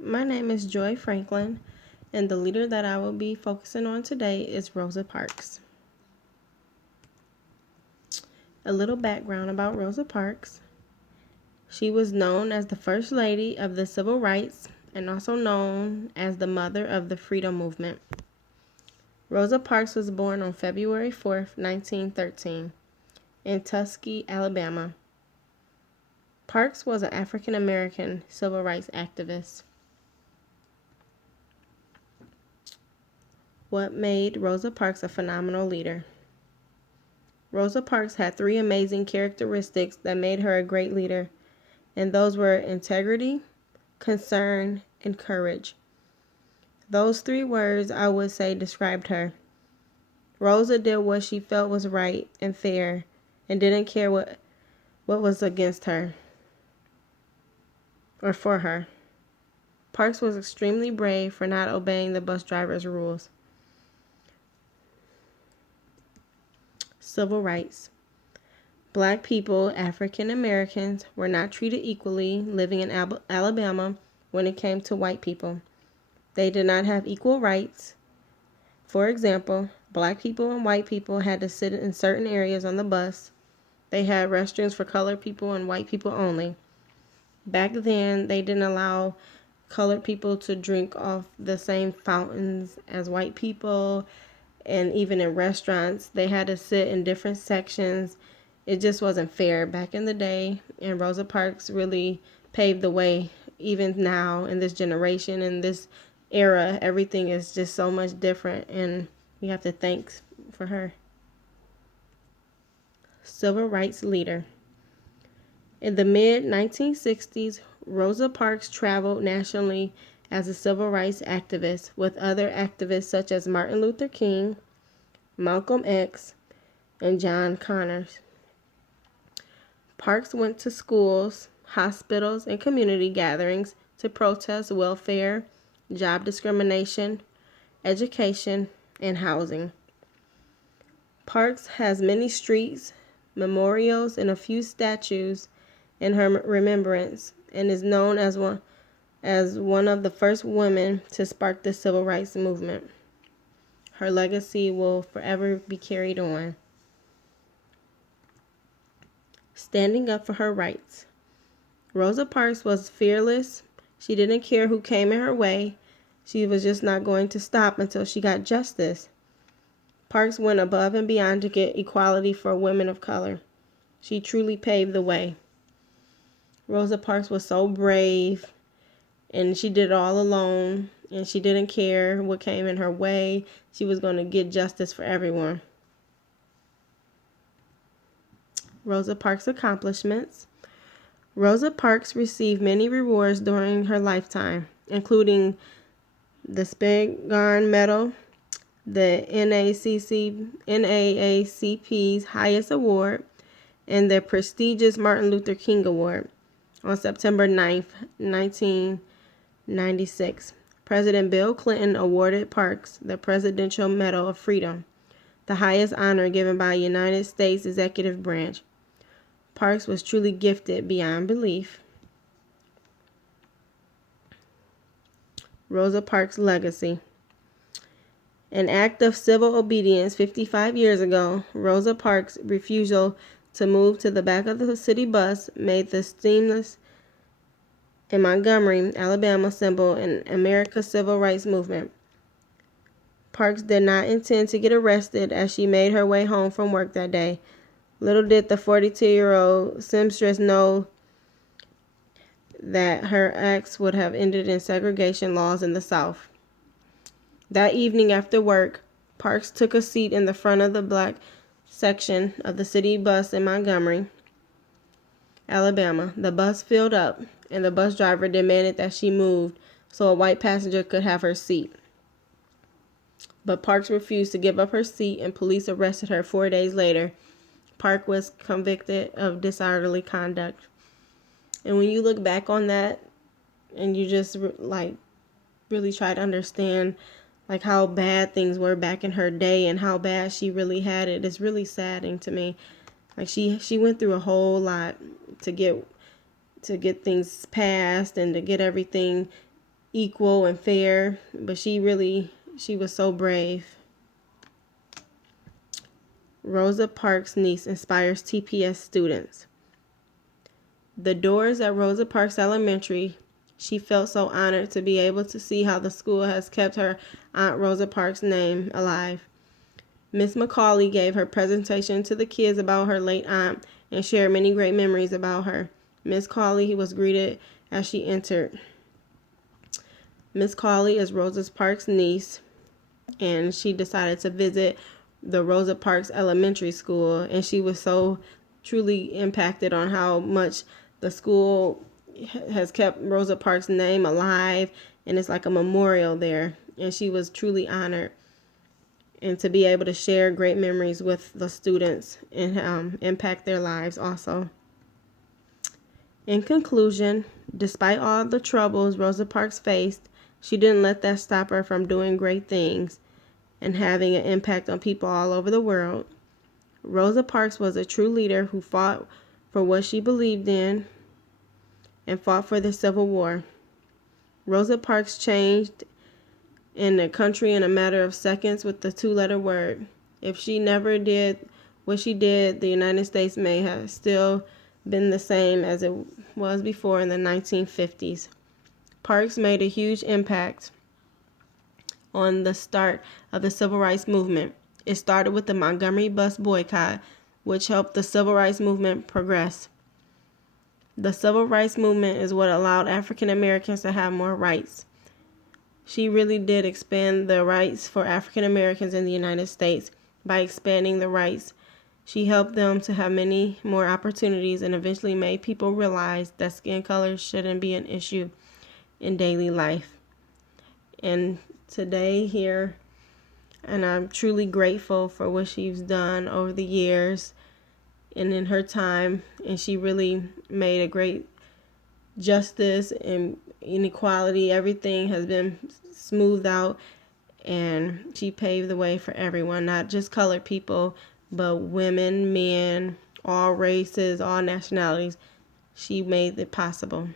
my name is Joy Franklin, and the leader that I will be focusing on today is Rosa Parks. A little background about Rosa Parks. She was known as the First Lady of the Civil Rights and also known as the Mother of the Freedom Movement. Rosa Parks was born on February 4th, 1913, in Tuskegee, Alabama. Parks was an African American civil rights activist. What made Rosa Parks a phenomenal leader? Rosa Parks had three amazing characteristics that made her a great leader, and those were integrity, concern, and courage. Those three words I would say described her. Rosa did what she felt was right and fair and didn't care what was against her or for her. Parks was extremely brave for not obeying the bus driver's rules. Civil rights. Black people, African Americans, were not treated equally living in Alabama when it came to white people. They did not have equal rights. For example, black people and white people had to sit in certain areas on the bus. They had restrooms for colored people and white people only. Back then, they didn't allow colored people to drink off the same fountains as white people, and even in restaurants, they had to sit in different sections. It just wasn't fair back in the day, and Rosa Parks really paved the way. Even now, in this generation, in this era, everything is just so much different, and we have to thank for her. Civil rights leader. In the mid-1960s, Rosa Parks traveled nationally as a civil rights activist with other activists such as Martin Luther King, Malcolm X, and John Connors. Parks went to schools, hospitals, and community gatherings to protest welfare, job discrimination, education, and housing. Parks has many streets, memorials, and a few statues in her remembrance, and is known as one of the first women to spark the civil rights movement. Her legacy will forever be carried on. Standing up for her rights. Rosa Parks was fearless. She didn't care who came in her way. She was just not going to stop until she got justice. Parks went above and beyond to get equality for women of color. She truly paved the way. Rosa Parks was so brave, and she did it all alone, and she didn't care what came in her way. She was going to get justice for everyone. Rosa Parks' accomplishments. Rosa Parks received many rewards during her lifetime, including the Spingarn Medal, the NAACP's highest award, and the prestigious Martin Luther King Award. On September 9th, 1996, President Bill Clinton awarded Parks the Presidential Medal of Freedom, the highest honor given by a United States executive branch. Parks was truly gifted beyond belief. Rosa Parks' legacy. An act of civil obedience 55 years ago, Rosa Parks' refusal to move to the back of the city bus made the steamless in Montgomery, Alabama symbol in America's civil rights movement. Parks did not intend to get arrested as she made her way home from work that day. Little did the 42-year-old seamstress know that her acts would have ended in segregation laws in the South. That evening after work, Parks took a seat in the front of the black section of the city bus in Montgomery, Alabama. The bus filled up, and the bus driver demanded that she moved so a white passenger could have her seat. But Parks refused to give up her seat, and police arrested her 4 days later. Park was convicted of disorderly conduct. And when you look back on that and you just really try to understand how bad things were back in her day and how bad she really had it, it's really saddening to me. She went through a whole lot to get things passed and to get everything equal and fair, but she was so brave. Rosa Parks' niece inspires TPS students. The doors at Rosa Parks Elementary, she felt so honored to be able to see how the school has kept her Aunt Rosa Parks' name alive. Miss McCauley gave her presentation to the kids about her late aunt and shared many great memories about her. Miss Cawley was greeted as she entered. Miss Cawley is Rosa Parks' niece, and she decided to visit the Rosa Parks Elementary School, and she was so truly impacted on how much the school has kept Rosa Parks' name alive, and it's like a memorial there, and she was truly honored, and to be able to share great memories with the students and impact their lives also. In conclusion, despite all the troubles Rosa Parks faced, she didn't let that stop her from doing great things and having an impact on people all over the world. Rosa Parks was a true leader who fought for what she believed in and fought for the Civil War. Rosa Parks changed in the country in a matter of seconds with the two-letter word. If she never did what she did, the United States may have still been the same as it was before in the 1950s. Parks made a huge impact on the start of the Civil Rights Movement. It started with the Montgomery bus boycott, which helped the Civil Rights Movement progress. The Civil Rights Movement is what allowed African Americans to have more rights. She really did expand the rights for African Americans in the United States. By expanding the rights, she helped them to have many more opportunities and eventually made people realize that skin color shouldn't be an issue in daily life. And today here, and I'm truly grateful for what she's done over the years and in her time, and she really made a great justice and inequality. Everything has been smoothed out, and she paved the way for everyone, not just colored people, but women, men, all races, all nationalities. She made it possible.